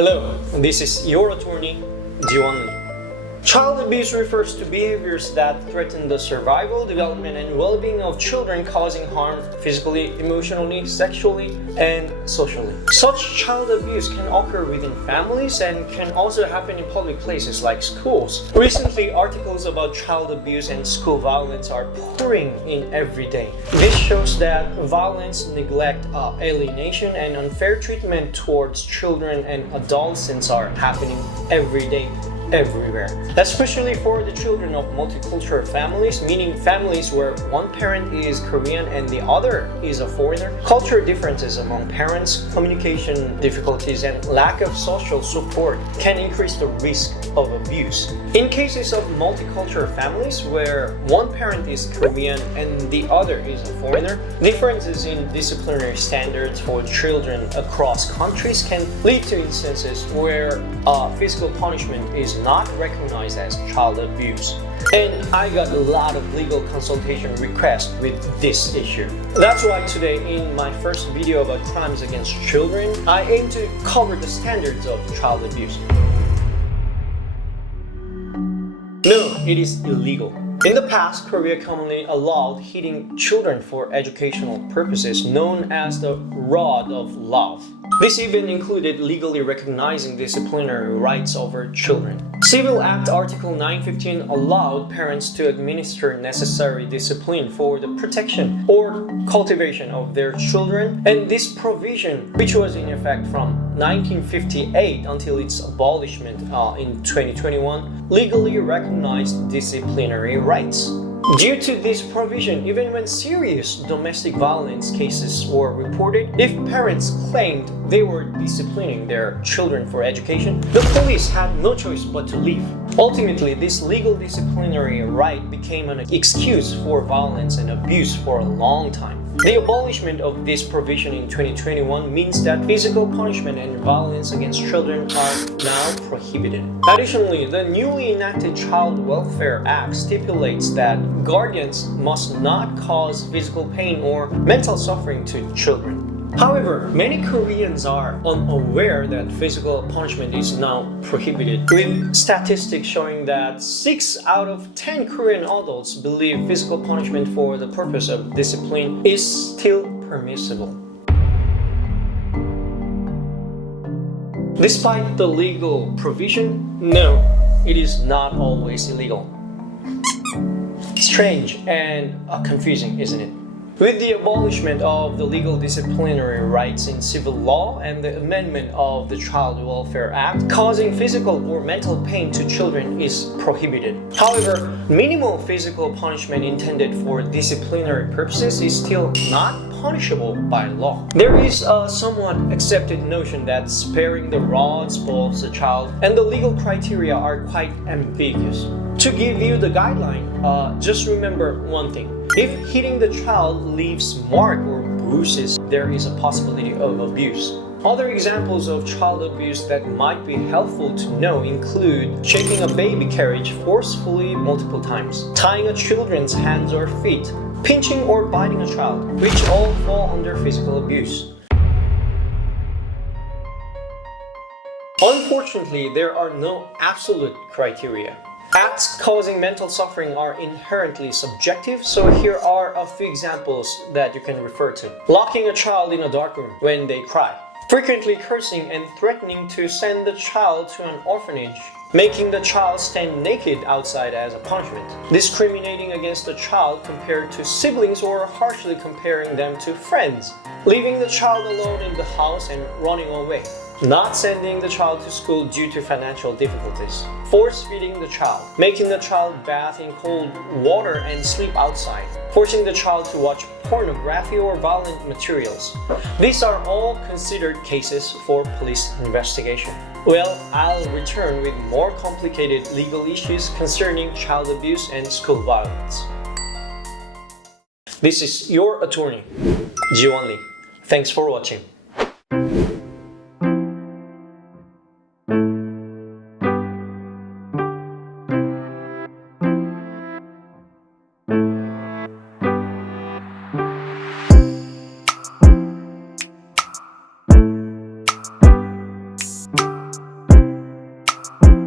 Hello, this is your attorney, Jiwon Lee. Child abuse refers to behaviors that threaten the survival, development, and well-being of children, causing harm physically, emotionally, sexually, and socially. Such child abuse can occur within families and can also happen in public places like schools. Recently, articles about child abuse and school violence are pouring in every day. This shows that violence, neglect, alienation, and unfair treatment towards children and adolescents are happening every day, everywhere, especially for the children of multicultural families, meaning families where one parent is Korean and the other is a foreigner. Cultural differences among parents, communication difficulties, and lack of social support can increase the risk of abuse. In cases of multicultural families where one parent is Korean and the other is a foreigner, differences in disciplinary standards for children across countries can lead to instances where physical punishment is not recognized as child abuse. And I got a lot of legal consultation requests with this issue. That's why today in my first video about crimes against children, I aim to cover the standards of child abuse. No, it is illegal. In the past, Korea commonly allowed hitting children for educational purposes, known as the rod of love. This even included legally recognizing disciplinary rights over children. Civil Act Article 915 allowed parents to administer necessary discipline for the protection or cultivation of their children, and this provision, which was in effect from 1958 until its abolishment in 2021, legally recognized disciplinary rights. Due to this provision, even when serious domestic violence cases were reported, if parents claimed they were disciplining their children for education, the police had no choice but to leave. Ultimately, this legal disciplinary right became an excuse for violence and abuse for a long time. The abolishment of this provision in 2021 means that physical punishment and violence against children are now prohibited. Additionally, the newly enacted Child Welfare Act stipulates that guardians must not cause physical pain or mental suffering to children. However, many Koreans are unaware that physical punishment is now prohibited, with statistics showing that 6 out of 10 Korean adults believe physical punishment for the purpose of discipline is still permissible. Despite the legal provision, no, it is not always illegal. Strange and confusing, isn't it? With the abolishment of the legal disciplinary rights in civil law and the amendment of the Child Welfare Act, causing physical or mental pain to children is prohibited. However, minimal physical punishment intended for disciplinary purposes is still not punishable by law. There is a somewhat accepted notion that sparing the rod spoils the child, and the legal criteria are quite ambiguous. To give you the guideline, just remember one thing. If hitting the child leaves mark or bruises, there is a possibility of abuse. Other examples of child abuse that might be helpful to know include shaking a baby carriage forcefully multiple times, tying a children's hands or feet, pinching or biting a child, which all fall under physical abuse. Unfortunately, there are no absolute criteria. Acts causing mental suffering are inherently subjective, so here are a few examples that you can refer to. Locking a child in a dark room when they cry. Frequently cursing and threatening to send the child to an orphanage. Making the child stand naked outside as a punishment. Discriminating against the child compared to siblings or harshly comparing them to friends. Leaving the child alone in the house and running away. Not sending the child to school due to financial difficulties. Force feeding the child. Making the child bath in cold water and sleep outside. Forcing the child to watch pornography or violent materials. These are all considered cases for police investigation. Well, I'll return with more complicated legal issues concerning child abuse and school violence. This is your attorney, Jiwon Lee. Thanks for watching. 네.